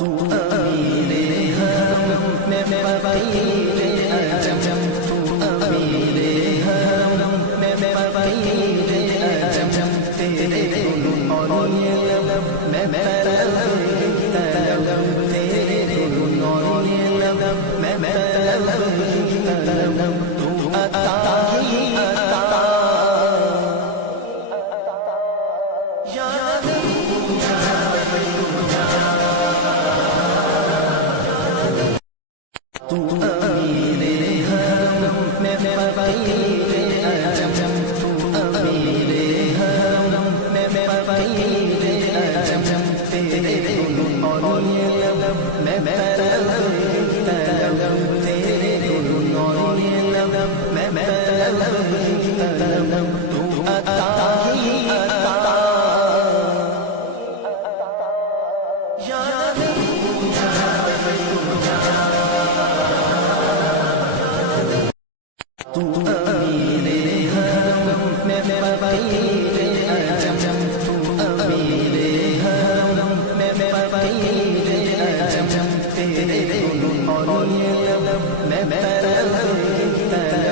تو امیر حرم میں فقیر اعظم، تو امیر حرم میں فقیر اعظم، تیرے گن اور یہ لب میں طلب طلب، تیرے گن اور یہ لب میں طلب طلب، تو عطا ہی عطا تو امیر حرم میں فقیر اعظم، تو امیر حرم میں فقیر اعظم، تیرے گن اور یہ لب میں طلب طلب، تیرے گن اور یہ لب میں طلب طلب، تو عطا ہی عطا تو امیر حرم میں فقیر اعظم، تو امیر حرم میں فقیر اعظم، تیرے گن اور یہ لب میں طلب طلب،